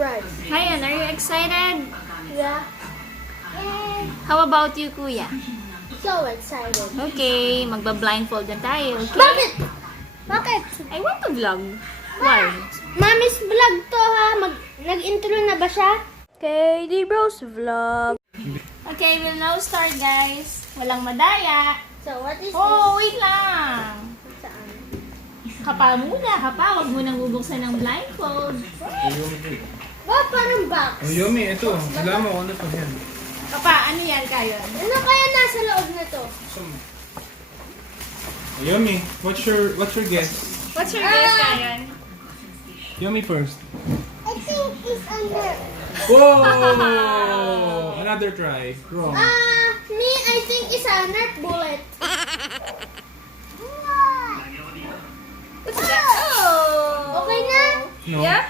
surprise. Kayan, are you excited? Yeah. Yay! How about you, Kuya? So excited. Okay, magba-blindfold na tayo, okay? Bakit? Bakit? I want to vlog. Why? Mami's vlog to ha. Nag-intro na ba siya? Okay, D-Bros Vlog. Okay, we'll now start, guys. Walang madaya. So what is Oh, wait lang. this? Saan? Kapa muna, kapa. Huwag mo nang bubuksan ng blindfold. Oh, parang box. Oh, Yumi, ito. Alam mo, ano pa yan? Kapa, ano yan, Kayon? Ano kaya nasa loob na to? Oh, Yumi, what's your guess? What's your guess, Kayon? Yumi first. I think it's under. Whoa! Another try. Wrong. Me, I think it's a Nerf bullet. What's that? Oh! Okay na? No. Yeah?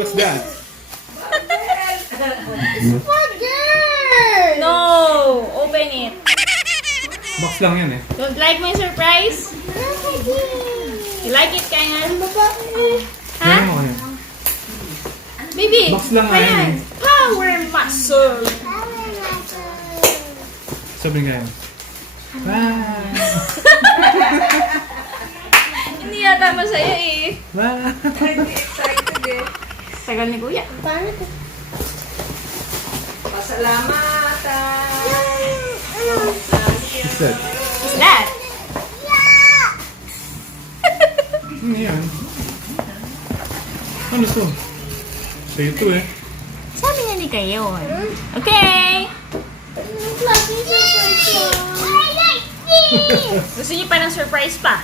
What's that? It's for girls! No! Open it. Box lang yan eh. Don't like my surprise? You like it, Kayan? Ha? Ano mo yan? Baby, Box lang nga yan Kayan. Power muscle. Sabi nga yan. Ah! Hindi yata masaya eh. Ah! Excited eh. Tagal ni Kuya. Paano to? Pasalamatan. What's that? What's that? Ano yan? Ano to? Sa'yo to eh. Sabi niya ni Kayon. Okay. Anong klaseng surprise yun? I like this! Gusto niyo pa ng surprise pa?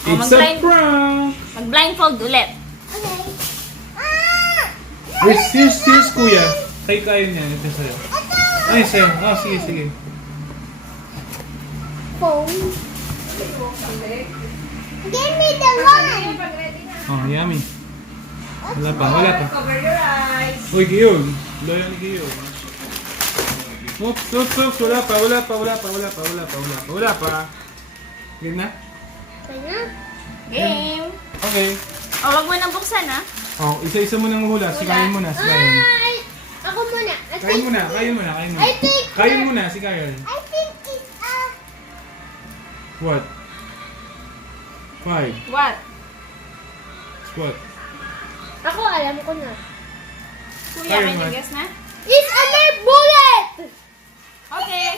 O, It's a prank! mag-blindfold ulit. Okay. Here's kuya. Kay kayo niya. Ito sa'yo. Ay, sa'yo. Ah, sige, sige. Phone. Give me the one! Oh, yummy. Wala pa, wala pa. Cover your eyes. Uy, Giyog. Loyo ni Giyog. Oops, oops, oops. Wala pa, wala pa, wala pa, wala pa, wala pa, wala pa, wala pa. Game na? Kaya? Game. Okay. O, wag mo nang buksan, ha? Oh, isa-isa mo nang hula. Sikayin mo na, sikayin. Ako muna. Kain mo na, kain mo na, kain mo na. I think... Kain mo na, sikayin. I think it's What? 5. What? It's what? Ako, alam ko na. Kuya, Kayon, can you Mark. guess na? It's a Nerf bullet! Okay.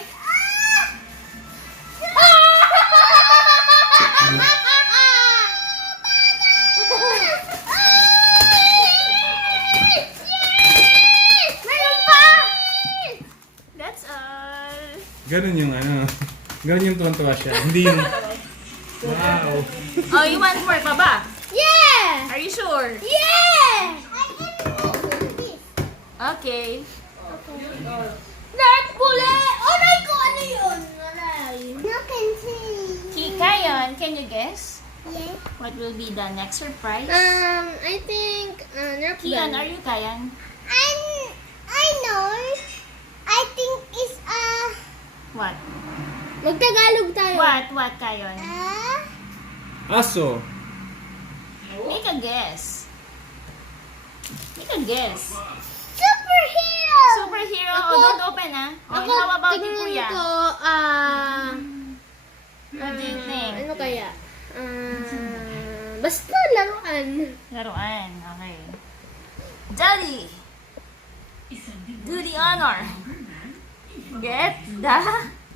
Meron pa! That's all. Ganun yung ano. Ganun yung tuwan-tuwa siya. Hindi yung... Wow. Oh, you want more pa ba? Yeah! Are you sure? Yeah! Okay. Nerf bullet! Aray ko! Ano yun? Aray. You can see. Kayon, can you guess? Yeah. What will be the next surprise? I think Nerf Kian, gun. are you Kayan? I know. I think it's What? Magtagalog tayo. What, Kayon? Aso. Make a guess. Make a guess. Superhero! Superhero. Ako- Oh, don't open, ha? Oh, how about you, tingnan Kuya? ko, What do you think? ano kaya? Basta laruan. Laruan. Okay. Daddy! Do the honor. Get the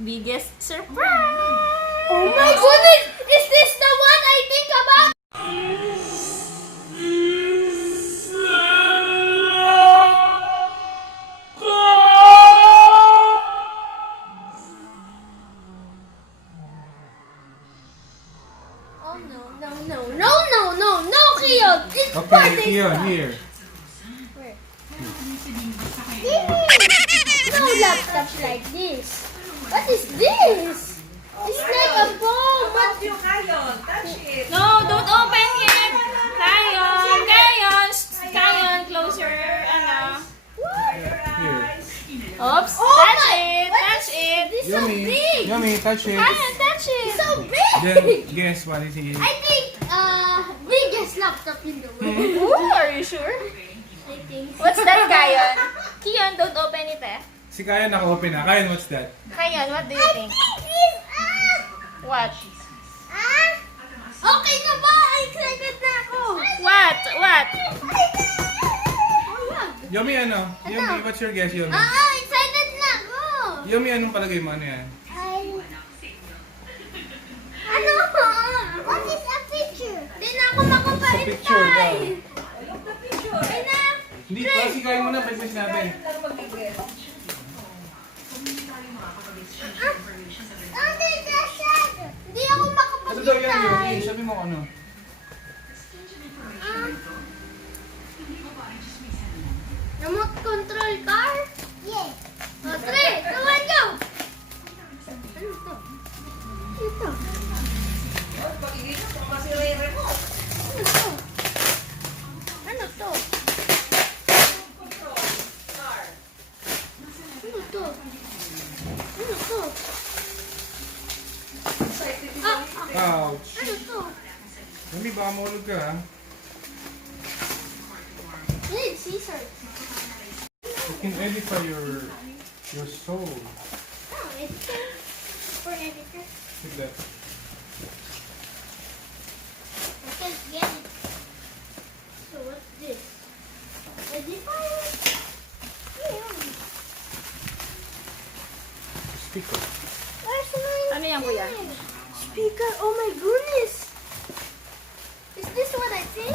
biggest surprise! Oh my goodness! Is this the one I think about? Oh no, Kyo! It's Okay, birthday here, stuff. here. No laptop like this. What is this? It's like a phone, but You Kayon, touch it. No, don't open yet! Kayon, close your, ano. Here. Oops, Oh touch my- it, what touch it. this is so Yummy. big. Yummy, touch it. Kayon, touch it. It's so big. Then, guess what it is. I think biggest laptop in the way. Ooh, are you sure? I think. What's that, Kayon? Kiyon, don't open it eh. Si Kayan naka-open na. Kayan, what's that? Kayon, what do you think? This What? Okay na ba? Excited na ako. What? What? Yomi, ano? Yomi, what's your guess, Yomi? Excited na ako. Yomi, anong palagay mo? Ano yan? Ano? What is a picture? Di na ako makapait. Sa picture daw. Ay na. Hindi, pasikayin mo na, pagpis natin. Ano mag-guess? Hindi ako Ano daw yan, Yomi? makapagpitay. Sabi mo ano? Remote control car? Yes. 3, 2, 1, go! Ano to? Ito. Oh, pag-ibig na, kung masira yung remote. Ano to? Ano to? Car. Ano to? Ano to? Excited din Ah, ako. Ouch. ano to? Yomi, baka mahulog ka, ha? I need scissors. You can edify your soul. Oh, editor. For editor. Like that. I can't get it. So what's this? Edifier? Speaker. Where's my Ano yan, kuya? speaker? Oh my goodness! Is this what I think?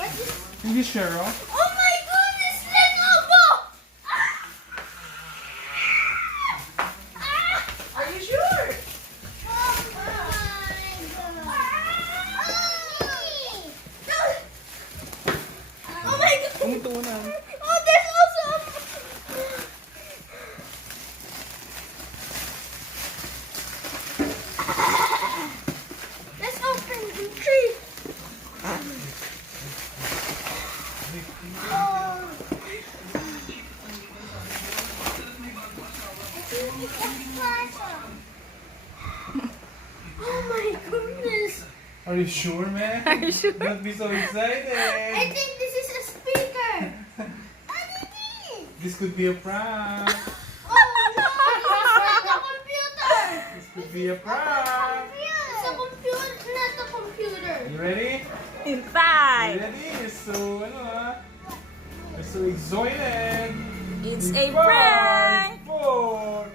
What is... Hindi, Cheryl. Oh my goodness! Lenovo! Are you sure? Oh my god! Oh my god! Pumunta mo na. Oh, there's also a... Let's open the tree. Oh. Oh my goodness. Are you sure, man? Are you sure? Don't be so excited. I think this is a speaker. What is this? This could be a prank. Oh no, it's a computer. This could be a prank. It's a computer, not a computer. You ready? In You 5. ready? So, ano ah? You're so excited. It's In a prank! 5, 4,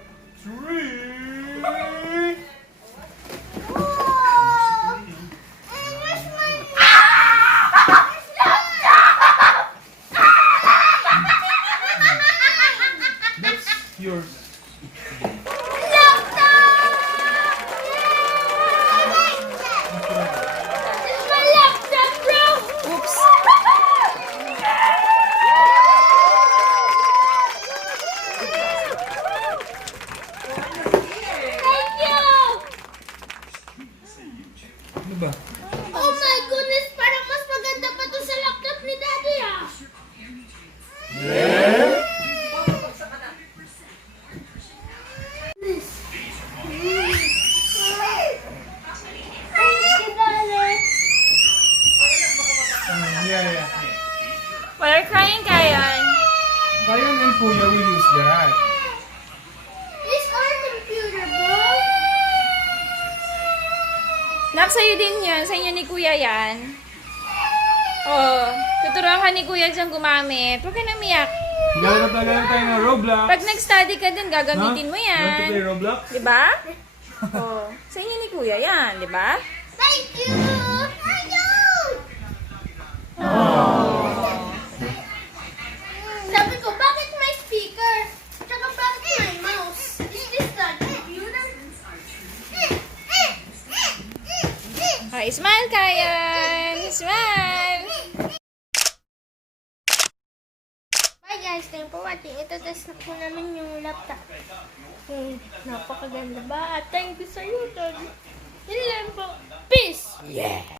3. Oh, and where's my That's yours. laptop? I like that. This is my laptop, bro. Oops! Thank you. Ano ba? Oh my goodness, parang mas maganda pa to sa laptop ni Daddy ah. This. Thank you, Daddy. Yeah. Why are you crying, Kayon? Kayan and Kuya will use that. This our computer, bro. Nak, sa'yo din yan. Sa inyo ni Kuya yan. Oh, tuturuan ka ni Kuya dyan gumamit. Huwag ka na umiyak. Lalo tayo ng Roblox. Pag nag-study ka din, gagamitin mo Want to play yan. Roblox? Diba? Oh, sa inyo ni Kuya yan, diba? Thank you. Sabi ko, bakit may speaker? Tsaka bakit may mouse? Is this the computer? Oh, smile, Kayan! Smile! Bye guys, thank you for watching. Ito test na po namin yung laptop. Napakaganda ba? Thank you sa YouTube. Yun lang po. Peace!